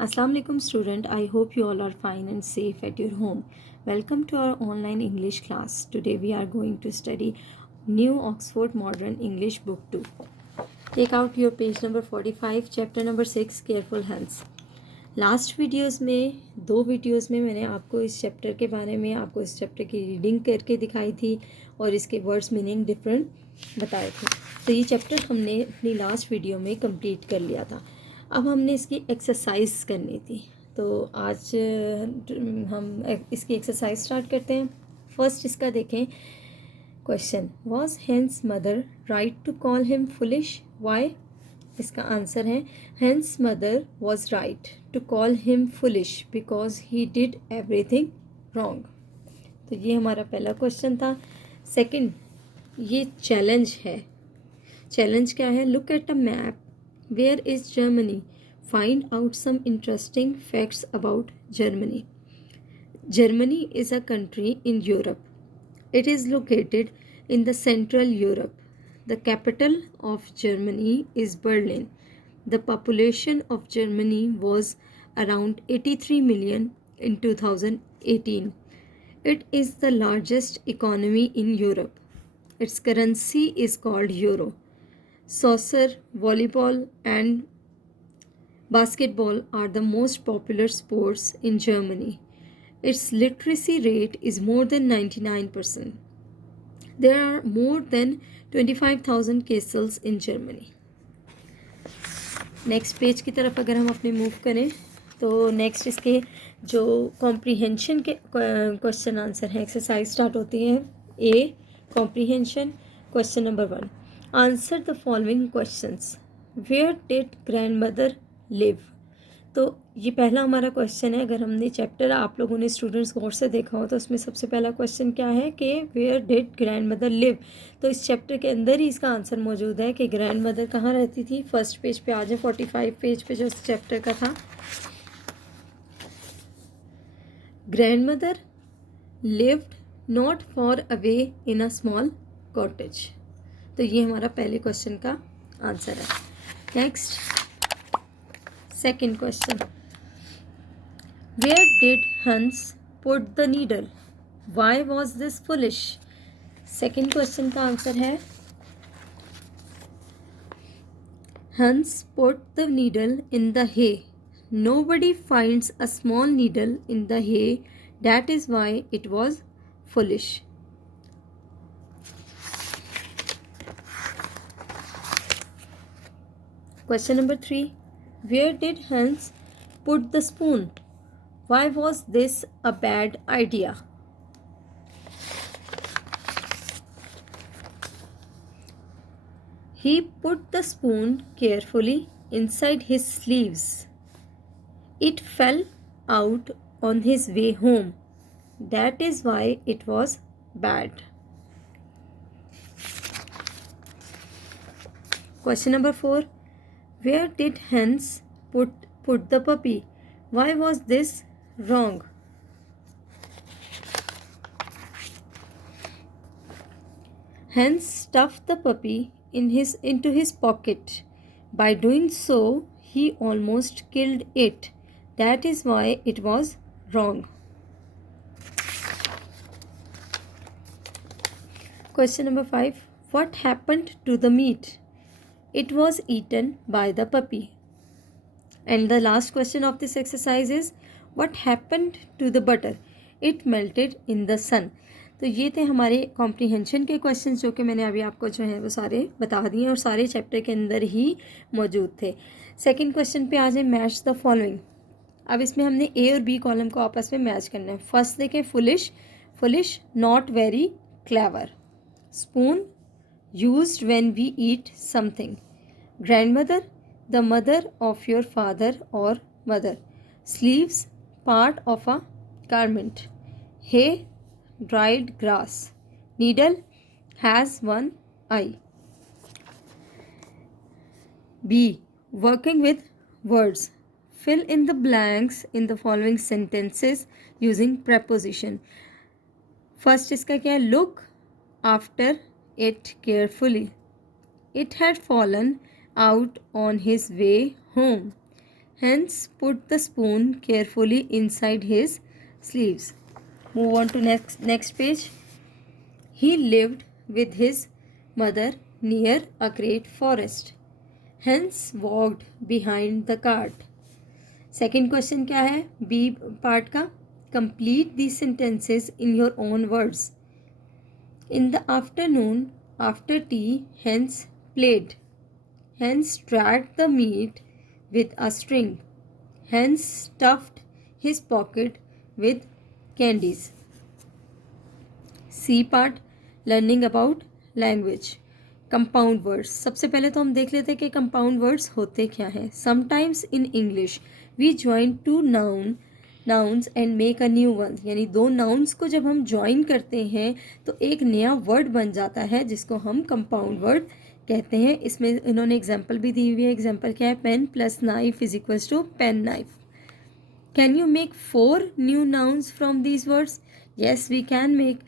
Assalamu alaikum student. I hope you all are fine and safe at your home. Welcome to our online English class. Today we are going to study New Oxford Modern English Book 2. Take out your page number 45, chapter number 6, Careful Hands. Last दो videos में मैंने आपको इस chapter के बारे में आपको इस चैप्टर की रीडिंग करके दिखाई थी और इसके वर्ड्स मीनिंग डिफरेंट बताए थे। तो ये चैप्टर हमने अपनी लास्ट वीडियो में कंप्लीट कर लिया था। अब हमने इसकी एक्सरसाइज करनी थी, तो आज हम इसकी एक्सरसाइज स्टार्ट करते हैं। फर्स्ट इसका देखें question, was Hans's mother right to call him foolish, why? इसका आंसर है Hans's mother was right to call him foolish because he did everything wrong. तो ये हमारा पहला क्वेश्चन था। सेकंड, ये चैलेंज है। चैलेंज क्या है? Look at a map, where is Germany, find out some interesting facts about Germany. Germany is a country in Europe. It is located in the Central Europe. The capital of Germany is Berlin. The population of Germany was around 83 million in 2018. It is the largest economy in Europe. Its currency is called euro. Soccer, volleyball, and basketball are the most popular sports in Germany. Its literacy rate is more than 99%. There are more than 25,000 castles in Germany. Next page की तरफ अगर हम अपने move करें तो next इसके जो comprehension के क्वेश्चन आंसर हैं, एक्सरसाइज स्टार्ट होती है। A comprehension, question number 1, answer the following questions. Where did grandmother live? तो ये पहला हमारा क्वेश्चन है। अगर हमने चैप्टर आप लोगों ने स्टूडेंट्स कोर्स से देखा हो तो उसमें सबसे पहला क्वेश्चन क्या है कि where did grandmother live. तो इस चैप्टर के अंदर ही इसका आंसर मौजूद है कि ग्रैंड मदर कहाँ रहती थी। फर्स्ट पेज पे आ जाए, 45 पेज पे जो इस चैप्टर का था। Grandmother lived not for away in a small cottage. तो ये हमारा पहले क्वेश्चन का आंसर है। Next second question, where did Hans put the needle, why was this foolish? Second question का आंसर है Hans put the needle in the hay, nobody finds a small needle in the hay, that is why it was foolish. Question number 3, where did Hans put the spoon? Why was this a bad idea? He put the spoon carefully inside his sleeves. It fell out on his way home. That is why it was bad. Question number 4, where did Hans put the puppy? Why was this wrong? Hans stuffed the puppy into his pocket. By doing so, he almost killed it. That is why it was wrong. Question number 5, what happened to the meat? It was eaten by the puppy. And the last question of this exercise is, what happened to the butter? It melted in the sun. तो ये थे हमारे comprehension के question जो कि मैंने अभी आपको जो है वो सारे बता दिए और सारे चैप्टर के अंदर ही मौजूद थे। सेकंड क्वेश्चन पे आ जाए, मैच द फॉलोइंग। अब इसमें हमने ए और बी कॉलम को आपस में मैच करना है। फर्स्ट देखें, foolish, foolish not very clever, spoon used when we eat something, grandmother the mother of your father or mother, sleeves part of a garment, hay dried grass, needle has one eye. B, working with words, fill in the blanks in the following sentences using preposition. First इसका क्या है, look after it carefully. It had fallen out on his way home. Hence put the spoon carefully inside his sleeves. Move on to next page. He lived with his mother near a great forest. Hence walked behind the cart. Second question क्या है B part का. Complete these sentences in your own words. In the afternoon, after tea, Hens played. Hens dragged the meat with a string. Hens stuffed his pocket with candies. C part, learning about language. Compound words. सबसे पहले तो हम देख लेते हैं कि compound words होते क्या हैं. Sometimes in English we join two nouns and make a new one. यानी दो नाउन्स को जब हम ज्वाइन करते हैं तो एक नया वर्ड बन जाता है जिसको हम कंपाउंड वर्ड कहते हैं. इसमें इन्होंने एग्जाम्पल भी दी हुई है. एग्जाम्पल क्या है. Pen plus knife is equals to pen knife. Can you make 4 new nouns from these words. Yes we can make.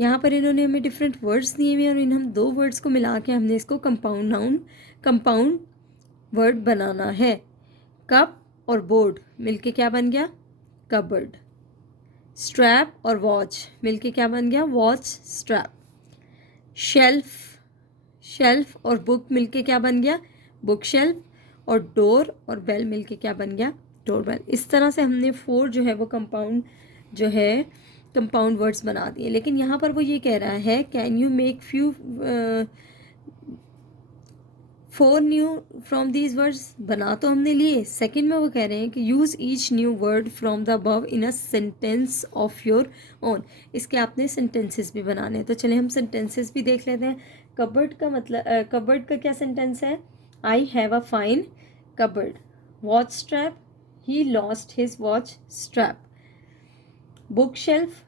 यहाँ पर इन्होंने हमें डिफरेंट वर्ड्स दिए हुए हैं और इन हम दो वर्ड्स को मिला के हमने इसको कंपाउंड वर्ड बनाना है. कप और बोर्ड मिलके क्या बन गया. कबर्ड. स्ट्रैप और वॉच मिलके क्या बन गया. Watch strap. शेल्फ और बुक मिलके क्या बन गया. Book shelf. और डोर और बेल मिलके क्या बन गया. Door bell. इस तरह से हमने 4 जो है वो कंपाउंड वर्ड्स बना दिए. लेकिन यहाँ पर वो ये कह रहा है can you make 4 new from these words. बना तो हमने लिए. सेकंड में वो कह रहे हैं कि use each new word from the above in a sentence of your own. इसके आपने सेंटेंसेस भी बनाने हैं. तो चले हम सेंटेंसेस भी देख लेते हैं. कबर्ड का मतलब कबर्ड का क्या सेंटेंस है. I have a fine cupboard. Watch strap he lost his watch strap. Book shelf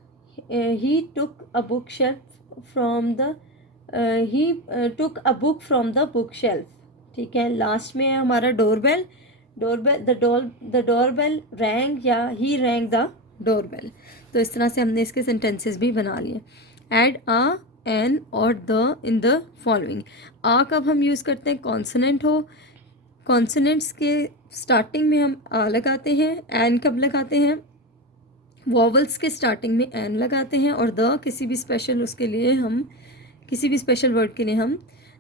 he took a bookshelf from the took a book from the bookshelf. ठीक है. लास्ट में है हमारा डोरबेल. द डोरबेल रैंग या ही wrong the doorbell. तो इस तरह से हमने इसके सेंटेंसेस भी बना लिए. एड आ एन और द इन द फॉलोइंग. आ कब हम यूज़ करते हैं. कॉन्सोनेंट हो. कॉन्सोनेंट्स के स्टार्टिंग में हम आ लगाते हैं. एन कब लगाते हैं. वॉवल्स के स्टार्टिंग में एन लगाते हैं. और द किसी भी स्पेशल वर्ड के लिए हम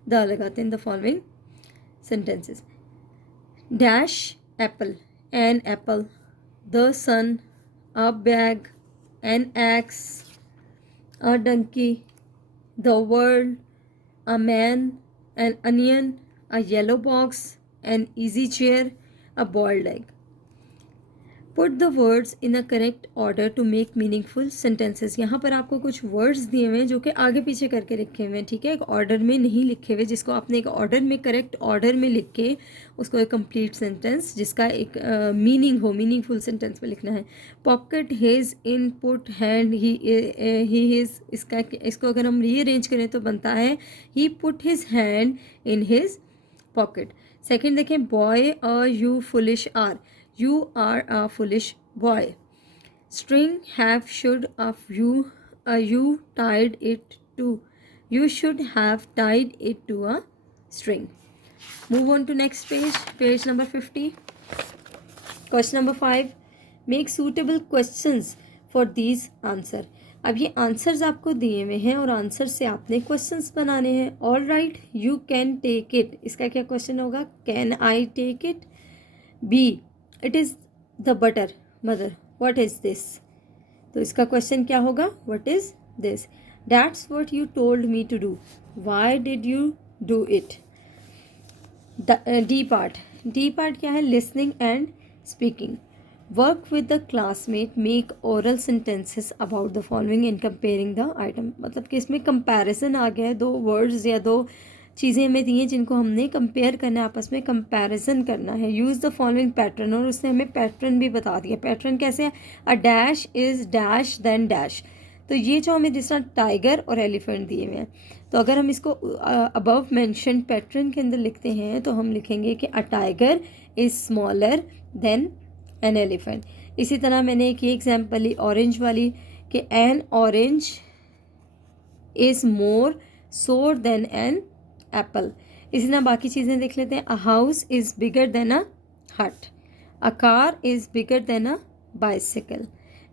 द लगाते हैं. The following sentences. Dash apple. An apple. The sun. A bag. An ox. A donkey. The world. A man. An onion. A yellow box. An easy chair. A boiled egg. Put the words in a correct order to make meaningful sentences. यहाँ पर आपको कुछ words दिए हुए हैं जो कि आगे पीछे करके लिखे हुए हैं. ठीक है. एक ऑर्डर में नहीं लिखे हुए जिसको आपने एक ऑर्डर में करेक्ट ऑर्डर में लिख के उसको एक कंप्लीट सेंटेंस जिसका एक मीनिंग हो मीनिंगफुल सेंटेंस में लिखना है. Pocket his in put hand he his. इसको अगर हम रीअरेंज करें तो बनता है he put his hand in his pocket. Second देखें. Boy a you foolish are. You are a foolish boy. String have should of you. You tied it to. You should have tied it to a string. Move on to next page. Page number 50. Question number 5. Make suitable questions for these answer. अब ये answers आपको दिए हुए हैं और answer से आपने questions बनाने हैं. All right. You can take it. इसका क्या क्वेश्चन होगा. Can I take it. B. It is the butter mother. What is this. तो इसका क्वेश्चन क्या होगा. What is this. That's what you told me to do. Why did you do it. D part क्या है. Listening and speaking. Work with the classmate. Make oral sentences about the following in comparing the item. मतलब कि इसमें comparison आ गया है. 2 words या 2 चीज़ें हमें दी हैं जिनको हमने कंपेयर करना है. आपस में कंपैरिजन करना है. Use the following pattern. और उसने हमें पैटर्न भी बता दिया. पैटर्न कैसे है. A dash is dash than dash. तो ये जो हमें जिस तरह टाइगर और एलिफेंट दिए हुए हैं तो अगर हम इसको अबव मेंशन पैटर्न के अंदर लिखते हैं तो हम लिखेंगे कि a tiger is smaller than an elephant. इसी तरह मैंने एक ये एग्जाम्पल ली ऑरेंज वाली कि एन ऑरेंज इज़ मोर सोर देन एन एप्पल. इसी तरह बाकी चीज़ें देख लेते हैं. A house is bigger than a hut. A car is bigger than a bicycle.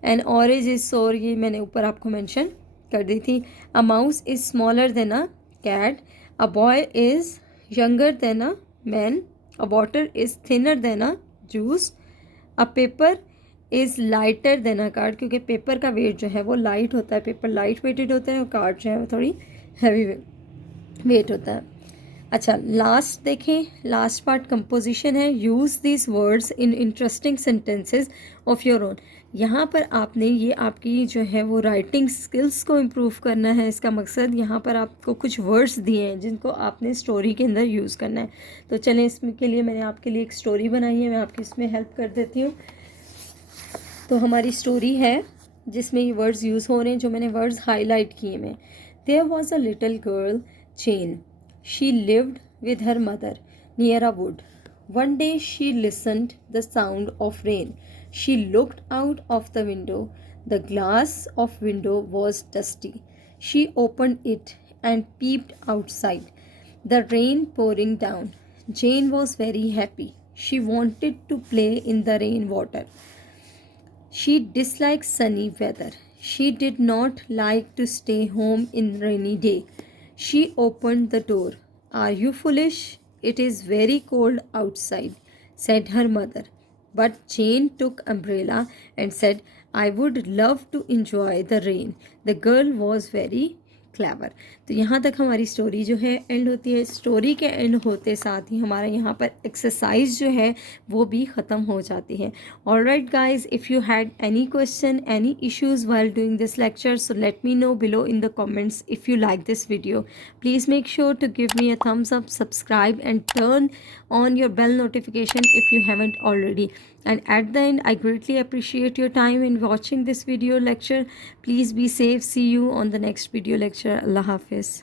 An orange is sour, ये मैंने ऊपर आपको मेंशन कर दी थी. A mouse is smaller than a cat. A boy is younger than a man. A water is thinner than a juice. A paper is lighter than a card, क्योंकि paper का wait जो है वो light होता है, paper light weighted होता है और कार्ड जो है वो थोड़ी हैवी वेट होता है. अच्छा, लास्ट देखें, लास्ट पार्ट कंपोजिशन है. Use this words in interesting sentences of your own. यहाँ पर आपने ये आपकी जो है वो राइटिंग स्किल्स को इम्प्रूव करना है. इसका मकसद यहाँ पर आपको कुछ वर्ड्स दिए हैं जिनको आपने स्टोरी के अंदर यूज़ करना है. तो चलें, इसमें के लिए मैंने आपके लिए एक स्टोरी बनाई है, मैं आपकी इसमें हेल्प कर देती हूँ. तो हमारी स्टोरी है जिसमें ये वर्ड्स यूज़ हो रहे हैं, जो मैंने वर्ड्स हाईलाइट किए हैं. There was a little girl Jane. She lived with her mother near a wood. One day she listened the sound of rain. She looked out of the window. The glass of window was dusty. She opened it and peeped outside. The rain pouring down. Jane was very happy. She wanted to play in the rain water. She disliked sunny weather. She did not like to stay home in rainy day. She opened the door. Are you foolish? It is very cold outside, said her mother. But Jane took umbrella and said, I would love to enjoy the rain. The girl was very clever. तो यहाँ तक हमारी story जो है and होती है. Story के and होते साथ ही हमारा यहाँ पर एक्सरसाइज जो है वो भी ख़त्म हो जाती है. Alright guys, if you had any question, any issues while doing this lecture, so let me know below in the comments. If you like this video, please make sure to give me a thumbs up, subscribe and turn on your bell notification if you haven't already. And at the end, I greatly appreciate your time in watching this video lecture. Please be safe. See you on the next video lecture. Allah Hafiz.